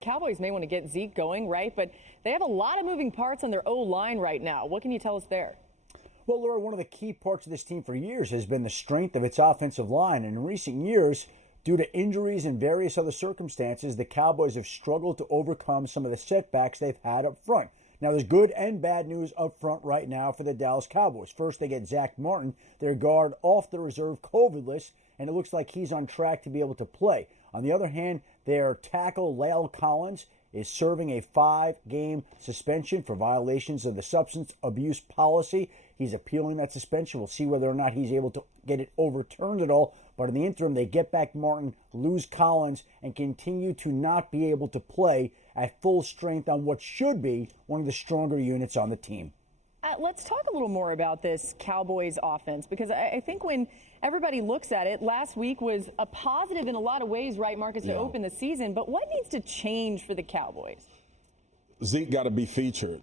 Cowboys may want to get Zeke going, right? But they have a lot of moving parts on their O-line right now. What can you tell us there? Well, Laura, one of the key parts of this team for years has been the strength of its offensive line. And in recent years, due to injuries and various other circumstances, the Cowboys have struggled to overcome some of the setbacks they've had up front. Now, there's good and bad news up front right now for the Dallas Cowboys. First, they get Zach Martin, their guard, off the reserve COVID list, and it looks like he's on track to be able to play. On the other hand, their tackle, La'el Collins, is serving a 5-game suspension for violations of the substance abuse policy. He's appealing that suspension. We'll see whether or not he's able to get it overturned at all. But in the interim, they get back Martin, lose Collins, and continue to not be able to play at full strength on what should be one of the stronger units on the team. Let's talk a little more about this Cowboys offense, because I think when everybody looks at it, last week was a positive in a lot of ways, right, Marcus, to open the season. But what needs to change for the Cowboys? Zeke got to be featured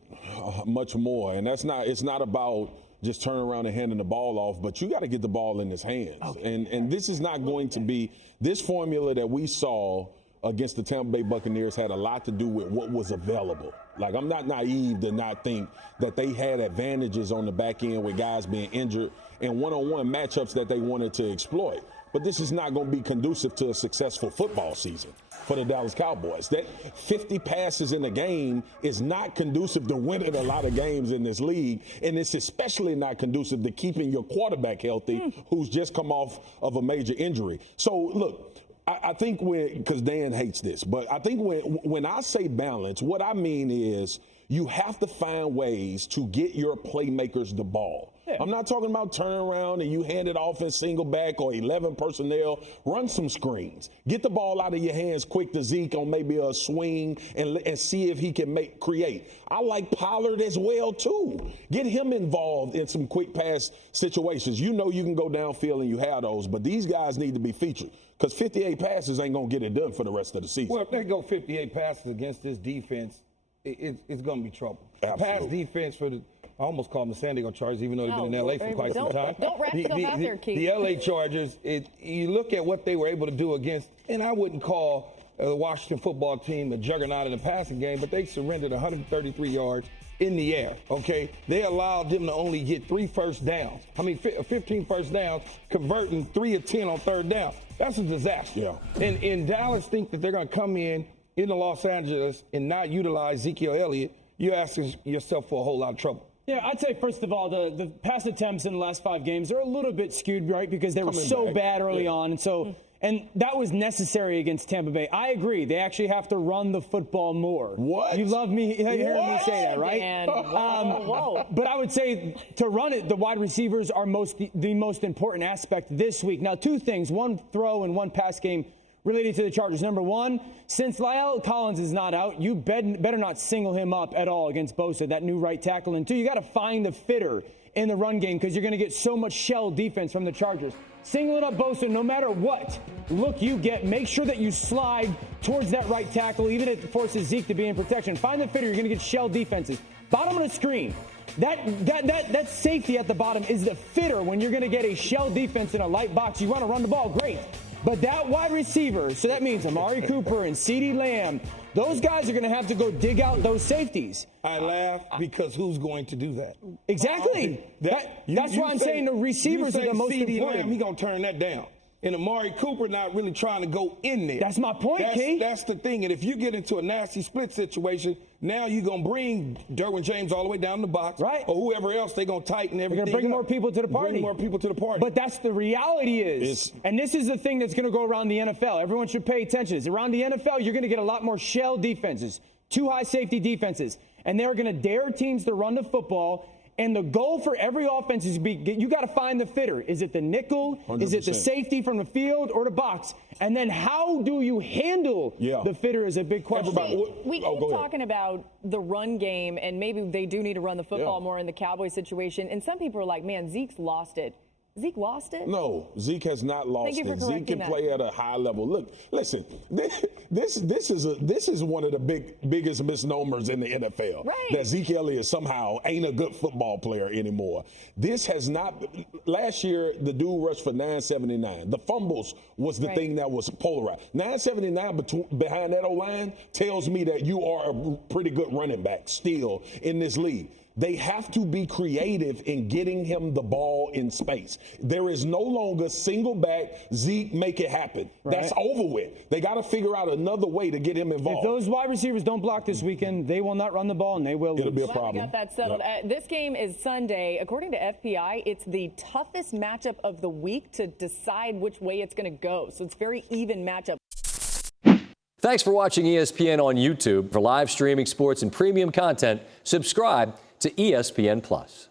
much more, and it's not about just turning around and handing the ball off, but you got to get the ball in his hands. Okay. And this is not going to be this formula that we saw against the Tampa Bay Buccaneers had a lot to do with what was available. Like, I'm not naive to not think that they had advantages on the back end with guys being injured and one-on-one matchups that they wanted to exploit. But this is not going to be conducive to a successful football season for the Dallas Cowboys. That 50 passes in a game is not conducive to winning a lot of games in this league, and it's especially not conducive to keeping your quarterback healthy who's just come off of a major injury. So, look, I think because Dan hates this, but I think when I say balance, what I mean is you have to find ways to get your playmakers the ball. Yeah. I'm not talking about turning around and you hand it off in single back or 11 personnel. Run some screens. Get the ball out of your hands quick to Zeke on maybe a swing and see if he can create. I like Pollard as well, too. Get him involved in some quick pass situations. You know you can go downfield and you have those, but these guys need to be featured because 58 passes ain't going to get it done for the rest of the season. Well, if they go 58 passes against this defense, it's going to be trouble. Absolutely. Pass defense for the, I almost call them the San Diego Chargers, even though they've been in L.A. for quite some time. Don't wrap yourself out there, Keith. The L.A. Chargers, you look at what they were able to do against, and I wouldn't call the Washington football team a juggernaut in the passing game, but they surrendered 133 yards in the air, okay? They allowed them to only get 3 first downs. 15 first downs, converting 3 of 10 on third down. That's a disaster. Yeah. And Dallas think that they're going to come in the Los Angeles and not utilize Ezekiel Elliott. You're asking yourself for a whole lot of trouble. Yeah, I'd say, first of all, the pass attempts in the last 5 games are a little bit skewed, right, because they were so bad early on. And that was necessary against Tampa Bay. I agree. They actually have to run the football more. What? You love me hearing me say that, right? But I would say to run it, the wide receivers are the most important aspect this week. Now, 2 things, 1 throw and 1 pass game related to the Chargers. Number 1, since La'el Collins is not out, you better not single him up at all against Bosa, that new right tackle. And 2, you got to find the fitter in the run game because you're going to get so much shell defense from the Chargers. Singling up Bosa, no matter what look you get, make sure that you slide towards that right tackle, even if it forces Zeke to be in protection. Find the fitter, you're going to get shell defenses. Bottom of the screen, that safety at the bottom is the fitter when you're going to get a shell defense in a light box. You want to run the ball, great. But that wide receiver, so that means Amari Cooper and CeeDee Lamb, those guys are going to have to go dig out those safeties. I laugh because who's going to do that? Exactly. That's why I'm saying the receivers are the most important. He's going to turn that down. And Amari Cooper not really trying to go in there. That's my point, Keith. That's the thing. And if you get into a nasty split situation, now you're going to bring Derwin James all the way down the box. Right. Or whoever else, they're going to tighten everything. They're going to bring more people to the party. Bring more people to the party. But that's the reality is, and this is the thing that's going to go around the NFL. Everyone should pay attention. Around the NFL, you're going to get a lot more shell defenses, 2 high safety defenses. And they're going to dare teams to run the football. And the goal for every offense is you got to find the fitter. Is it the nickel? 100%. Is it the safety from the field or the box? And then how do you handle the fitter is a big question. We keep talking about the run game, and maybe they do need to run the football more in the Cowboy situation. And some people are like, man, Zeke's lost it Zeke lost it? No, Zeke has not lost Thank you for it. Zeke can correcting play at a high level. Look, listen, this is one of the biggest misnomers in the NFL. Right. That Zeke Elliott somehow ain't a good football player anymore. This has not. Last year, the dude rushed for 979. The fumbles was the thing that was polarized. 979 behind that O-line tells me that you are a pretty good running back still in this league. They have to be creative in getting him the ball in space. There is no longer single back, Zeke, make it happen. Right. That's over with. They got to figure out another way to get him involved. If those wide receivers don't block this weekend, they will not run the ball, and they will lose. It'll be a problem. We got that settled. Yep. This game is Sunday. According to FPI, it's the toughest matchup of the week to decide which way it's going to go. So it's a very even matchup. Thanks for watching ESPN on YouTube. For live streaming sports and premium content, subscribe to ESPN+.